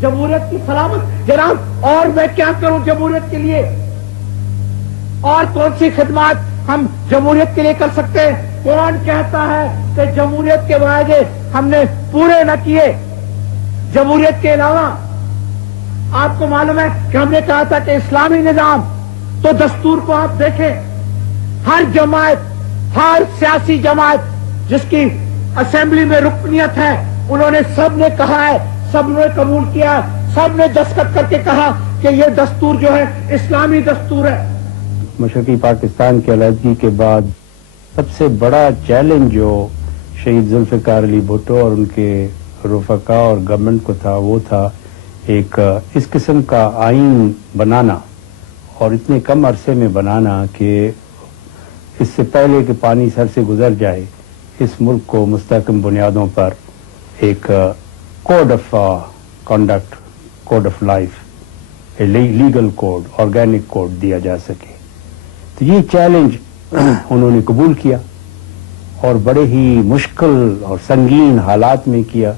جمہوریت کی سلامت. جناب اور میں کیا کروں جمہوریت کے لیے؟ اور کون سی خدمات ہم جمہوریت کے لیے کر سکتے ہیں؟ کون کہتا ہے کہ جمہوریت کے وعدے ہم نے پورے نہ کیے؟ جمہوریت کے علاوہ آپ کو معلوم ہے کہ ہم نے کہا تھا کہ اسلامی نظام، تو دستور کو آپ دیکھیں، ہر جماعت، ہر سیاسی جماعت جس کی اسمبلی میں رکنیت ہے، انہوں نے سب نے کہا ہے، سب نے قبول کیا، سب نے دستخط کر کے کہا کہ یہ دستور جو ہے اسلامی دستور ہے. مشرقی پاکستان کی علیحدگی کے بعد سب سے بڑا چیلنج جو شہید ذوالفقار علی بھٹو اور ان کے رفقا اور گورنمنٹ کو تھا، وہ تھا ایک اس قسم کا آئین بنانا، اور اتنے کم عرصے میں بنانا کہ اس سے پہلے کہ پانی سر سے گزر جائے اس ملک کو مستحکم بنیادوں پر ایک code of conduct, code of life, legal code, organic code دیا جا سکے. تو یہ چیلنج انہوں نے قبول کیا اور بڑے ہی مشکل اور سنگین حالات میں کیا.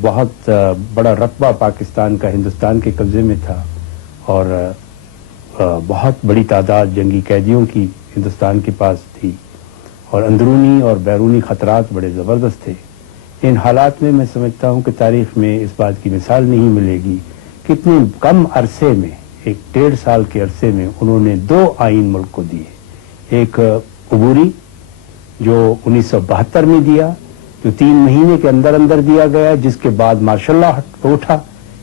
بہت بڑا رقبہ پاکستان کا ہندوستان کے قبضے میں تھا، اور بہت بڑی تعداد جنگی قیدیوں کی ہندوستان کے پاس تھی، اور اندرونی اور بیرونی خطرات بڑے زبردست تھے. ان حالات میں سمجھتا ہوں کہ تاریخ میں اس بات کی مثال نہیں ملے گی کہ اتنے کم عرصے میں، ایک 1.5 سال کے عرصے میں انہوں نے 2 آئین ملک کو دیے. ایک عبوری جو 1972 میں دیا، جو 3 مہینے کے اندر اندر دیا گیا، جس کے بعد مارشل لا اٹھا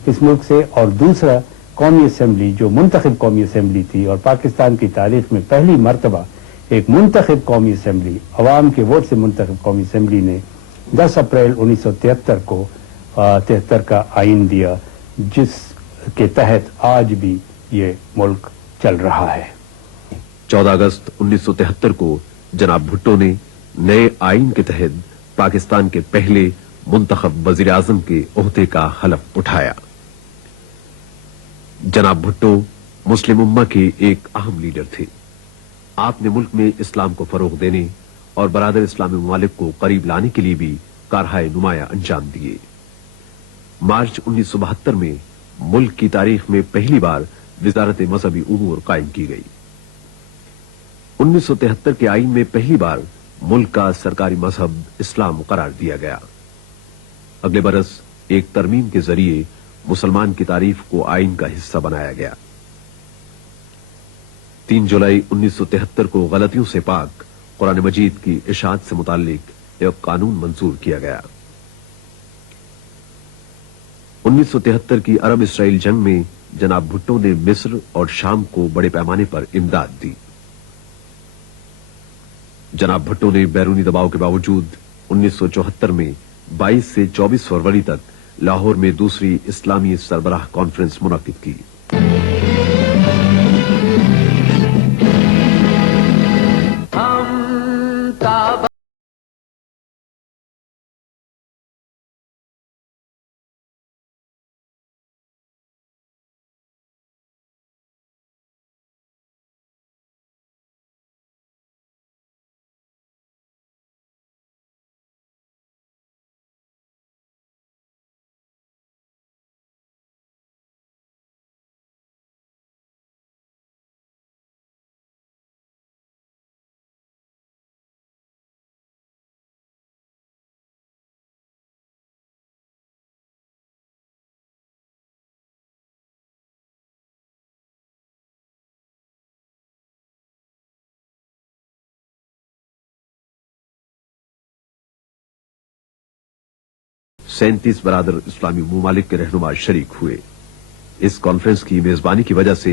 اس ملک سے، اور دوسرا قومی اسمبلی جو منتخب قومی اسمبلی تھی، اور پاکستان کی تاریخ میں پہلی مرتبہ ایک منتخب قومی اسمبلی، عوام کے ووٹ سے منتخب قومی اسمبلی نے 10 اپریل 1973 کو 73 کا آئین دیا، جس کے تحت آج بھی یہ ملک چل رہا ہے. 14 اگست 1973 کو جناب بھٹو نے نئے آئین کے تحت پاکستان کے پہلے منتخب وزیر اعظم کے عہدے کا حلف اٹھایا. جناب بھٹو مسلم امہ کے ایک اہم لیڈر تھے. آپ نے ملک میں اسلام کو فروغ دینے اور برادر اسلامی ممالک کو قریب لانے کے لیے بھی کارہائے نمایاں انجام دیے. مارچ 1972 میں ملک کی تاریخ میں پہلی بار وزارت مذہبی امور قائم کی گئی. 1973 کے آئین میں پہلی بار ملک کا سرکاری مذہب اسلام قرار دیا گیا. اگلے برس ایک ترمیم کے ذریعے مسلمان کی تعریف کو آئین کا حصہ بنایا گیا. 3 جولائی 1973 کو غلطیوں سے پاک قرآن مجید کی اشاعت سے متعلق ایک قانون منظور کیا گیا. 1973 کی عرب اسرائیل جنگ میں جناب بھٹو نے مصر اور شام کو بڑے پیمانے پر امداد دی. جناب بھٹو نے بیرونی دباؤ کے باوجود 1974 میں 22 سے 24 فروری تک لاہور میں دوسری اسلامی سربراہ کانفرنس منعقد کی. سینتیس برادر اسلامی ممالک کے رہنما شریک ہوئے. اس کانفرنس کی میزبانی کی وجہ سے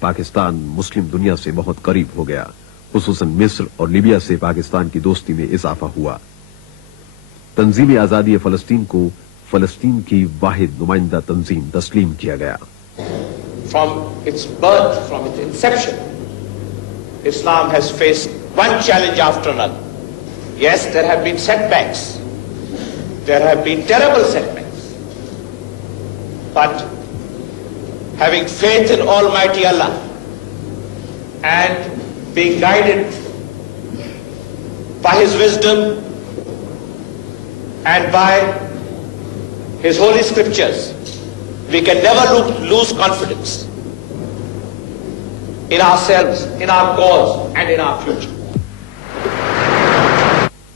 پاکستان مسلم دنیا سے بہت قریب ہو گیا. خصوصاً مصر اور لیبیا سے پاکستان کی دوستی میں اضافہ ہوا. تنظیم آزادی فلسطین کو فلسطین کی واحد نمائندہ تنظیم تسلیم کیا گیا. From its birth, from its inception, Islam has faced one challenge after another. Yes, there have been setbacks. There have been terrible setbacks. But having faith in Almighty Allah and being guided by His wisdom and by his holy scriptures, we can never lose confidence in ourselves, in our cause, and in our future.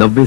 90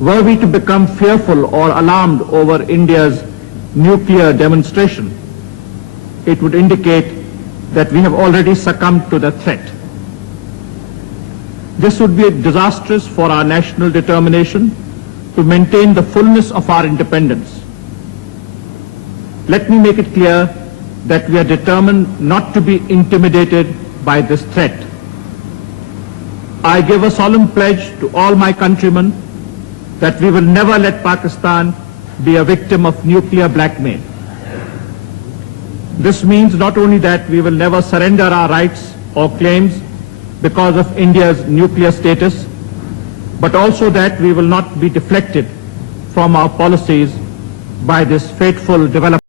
Were we to become fearful or alarmed over India's nuclear demonstration, it would indicate that we have already succumbed to the threat. This would be disastrous for our national determination to maintain the fullness of our independence. Let me make it clear that we are determined not to be intimidated by this threat. I give a solemn pledge to all my countrymen that we will never let Pakistan be a victim of nuclear blackmail. This means not only that we will never surrender our rights or claims because of India's nuclear status, but also that we will not be deflected from our policies by this fateful development.